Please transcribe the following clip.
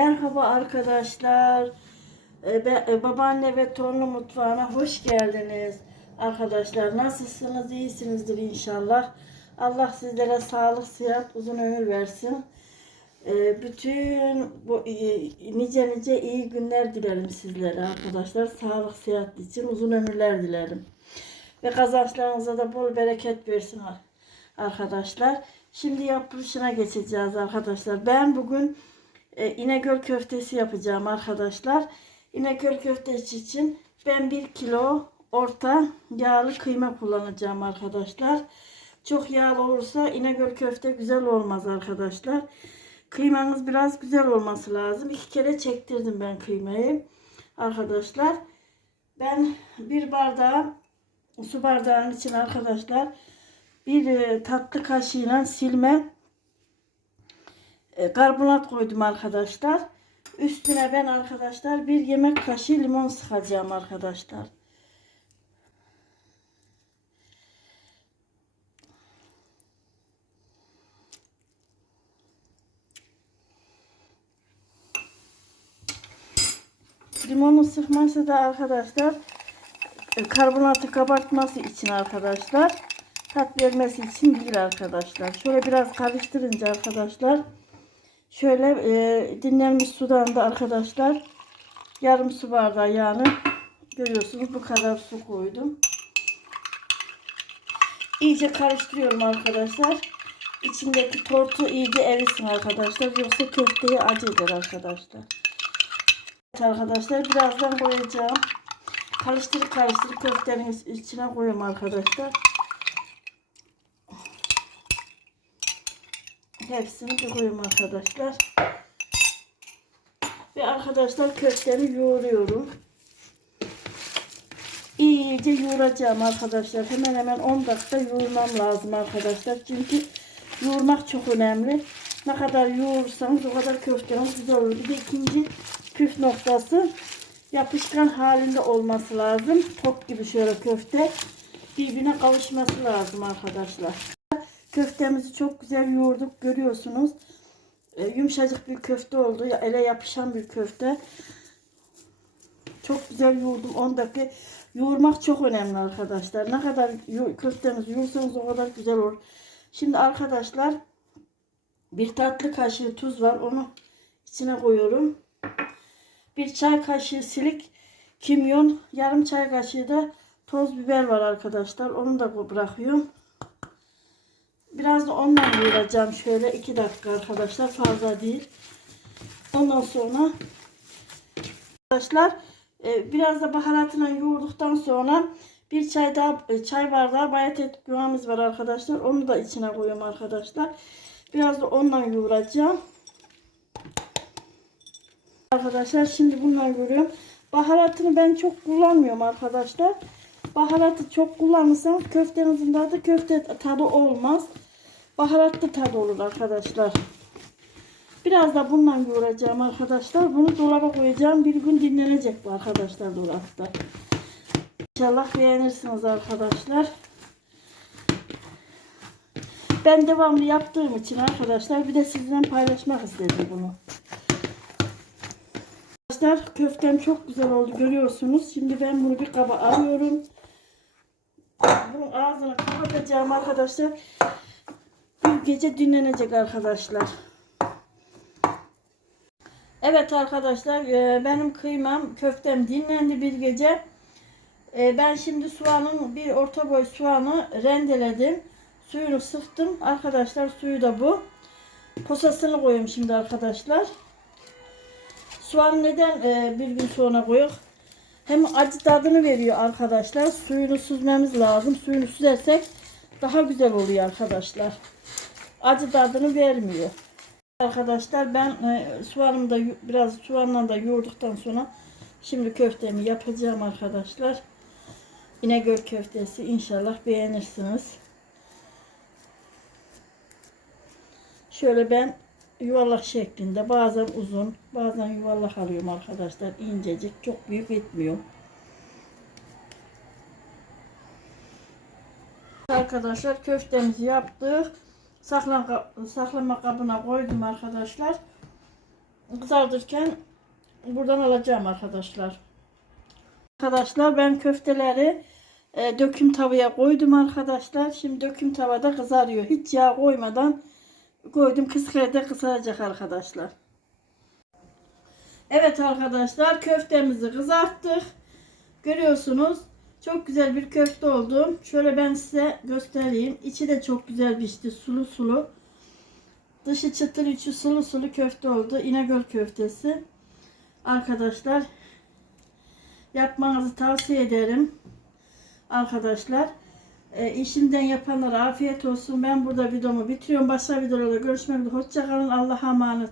Merhaba arkadaşlar. Ee, e, babaanne ve torunu mutfağına hoş geldiniz. Arkadaşlar nasılsınız? İyisinizdir inşallah. Allah sizlere sağlık, sıhhat, uzun ömür versin. Ee, bütün bu e, nice nice iyi günler dilerim sizlere arkadaşlar. Sağlık, sıhhat için uzun ömürler dilerim. Ve kazançlarınıza da bol bereket versin arkadaşlar. Şimdi yapılışına geçeceğiz arkadaşlar. Ben bugün e, İnegöl köftesi yapacağım arkadaşlar. İnegöl köftesi için ben 1 kilo orta yağlı kıyma kullanacağım arkadaşlar. Çok yağlı olursa İnegöl köfte güzel olmaz arkadaşlar. Kıymanız biraz güzel olması lazım. İki kere çektirdim ben kıymayı. Arkadaşlar ben bir bardağı su bardağının için arkadaşlar bir e, tatlı kaşığıyla silme e, karbonat koydum arkadaşlar. Üstüne ben arkadaşlar bir yemek kaşığı limon sıkacağım arkadaşlar. Limonu sıkması da arkadaşlar e, karbonatı kabartması için arkadaşlar tat vermesi için değil arkadaşlar. Şöyle biraz karıştırınca arkadaşlar şöyle e, dinlenmiş sudan da arkadaşlar yarım su bardağı yağını görüyorsunuz bu kadar su koydum. İyice karıştırıyorum arkadaşlar. İçindeki tortu iyice erisin arkadaşlar. Yoksa köfteyi acı eder arkadaşlar. Evet arkadaşlar birazdan koyacağım. Karıştır karıştır köftenin içine koyuyorum arkadaşlar. Hepsini koyuyorum arkadaşlar. Ve arkadaşlar köftemi yoğuruyorum. İyice yoğuracağım arkadaşlar. Hemen hemen 10 dakika yoğurmam lazım arkadaşlar. Çünkü yoğurmak çok önemli. Ne kadar yoğurursanız o kadar köfteniz güzel olur. Bir de ikinci püf noktası yapışkan halinde olması lazım. Top gibi şöyle köfte birbirine kavuşması lazım arkadaşlar. Köftemizi çok güzel yoğurduk görüyorsunuz. E, yumuşacık bir köfte oldu. Ele yapışan bir köfte. Çok güzel yoğurdum 10 dakika. Yoğurmak çok önemli arkadaşlar. Ne kadar köftenizi yoğursanız o kadar güzel olur. Şimdi arkadaşlar bir tatlı kaşığı tuz var. Onu içine koyuyorum. Bir çay kaşığı silik kimyon, yarım çay kaşığı da toz biber var arkadaşlar. Onu da bırakıyorum. Biraz da ondan yoğuracağım şöyle 2 dakika arkadaşlar fazla değil. Ondan sonra arkadaşlar e, biraz da baharatla yoğurduktan sonra bir çay daha e, çay bardağı bayat ekmeğimiz var arkadaşlar. Onu da içine koyuyorum arkadaşlar. Biraz da ondan yoğuracağım. Arkadaşlar şimdi bundan görüyorum. Baharatını ben çok kullanmıyorum arkadaşlar. Baharatı çok kullanırsanız köftenizin tadı köfte tadı olmaz. Baharatlı tadı olur arkadaşlar. Biraz da bundan yoğuracağım arkadaşlar. Bunu dolaba koyacağım. Bir gün dinlenecek bu arkadaşlar dolapta. İnşallah beğenirsiniz arkadaşlar. Ben devamlı yaptığım için arkadaşlar bir de sizinle paylaşmak istedim bunu. Arkadaşlar köftem çok güzel oldu görüyorsunuz. Şimdi ben bunu bir kaba alıyorum. Bunun ağzını kapatacağım arkadaşlar. Bir gece dinlenecek arkadaşlar. Evet arkadaşlar e, benim kıymam köftem dinlendi bir gece. E, Ben şimdi soğanın bir orta boy soğanı rendeledim. Suyunu sıktım. Arkadaşlar suyu da bu. Posasını koyuyorum şimdi arkadaşlar. Soğan neden e, bir gün sonra koyuyor? Hem acı tadını veriyor arkadaşlar. Suyunu süzmemiz lazım. Suyunu süzersek daha güzel oluyor arkadaşlar. Acı tadını vermiyor. Arkadaşlar ben e, soğanımı da biraz soğanla da yoğurduktan sonra şimdi köftemi yapacağım arkadaşlar. İnegöl köftesi inşallah beğenirsiniz. Şöyle ben yuvarlak şeklinde bazen uzun bazen yuvarlak alıyorum arkadaşlar incecik çok büyük etmiyorum. Arkadaşlar köftemizi yaptık. Saklama, saklama kabına koydum arkadaşlar. kızartırken buradan alacağım arkadaşlar. Arkadaşlar ben köfteleri e, döküm tavaya koydum arkadaşlar. Şimdi döküm tavada kızarıyor. Hiç yağ koymadan koydum. Kısırda kızaracak arkadaşlar. Evet arkadaşlar köftemizi kızarttık. Görüyorsunuz. Çok güzel bir köfte oldu. Şöyle ben size göstereyim. İçi de çok güzel pişti. Sulu sulu. Dışı çıtır içi sulu sulu köfte oldu. İnegöl köftesi. Arkadaşlar yapmanızı tavsiye ederim. Arkadaşlar e, işinden yapanlara afiyet olsun. Ben burada videomu bitiriyorum. Başka videolarda görüşmek üzere. Hoşçakalın. Allah'a emanet.